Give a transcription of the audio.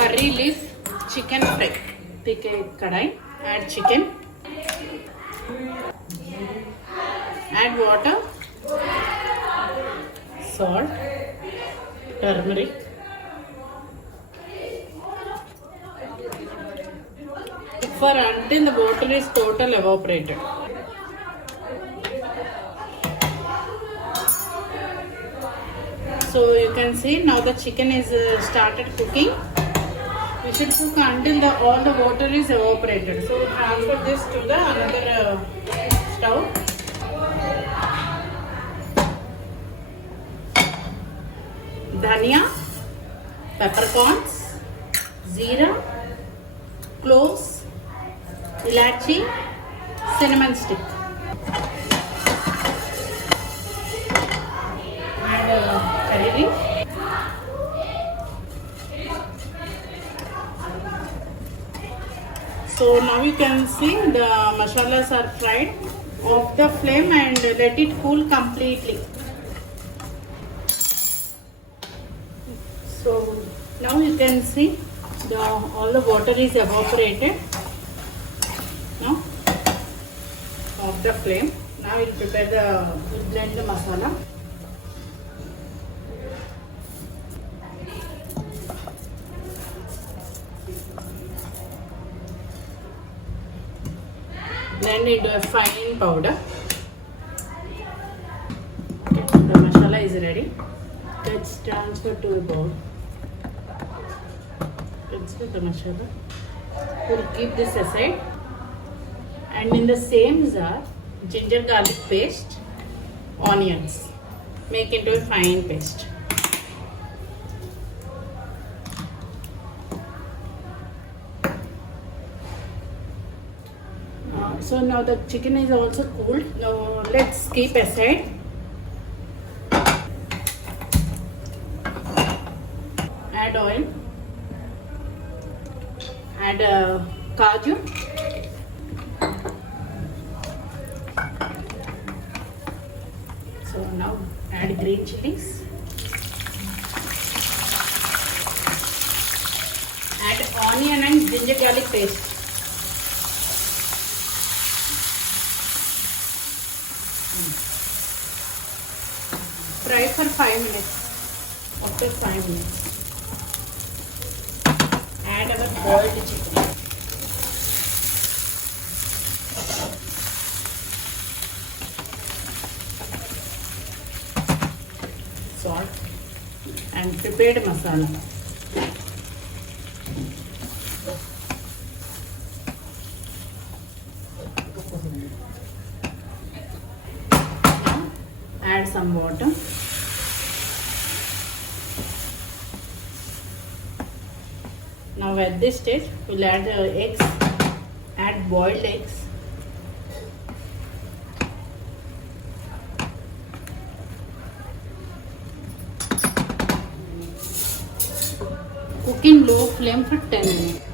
curry leaf chicken fry. Take a kadai, add chicken, add water, salt, turmeric, for until the water is total evaporated. So you can see now the chicken is started cooking. We should cook until all the water is evaporated. So transfer this to the another stove. Dhania, peppercorns, jeera, cloves, ilachi, cinnamon stick. Add curry leaf. So now you can see the masalas are fried. Off the flame and let it cool completely. So now you can see all the water is evaporated. Now off the flame. Now we'll blend the masala. Blend into a fine powder. Okay, the masala is ready. Let's transfer to a bowl. Transfer the masala. We'll keep this aside. And in the same jar, ginger garlic paste, onions. Make into a fine paste. So now the chicken is also cooled. Now let's keep aside. Add oil. Add kaju. So now add green chilies. Add onion and ginger garlic paste. Fry for 5 minutes. After 5 minutes, add our boiled chicken. Salt and prepared masala. Add some water. Now at this stage, we'll add eggs. Add boiled eggs. Cook in low flame for 10 minutes.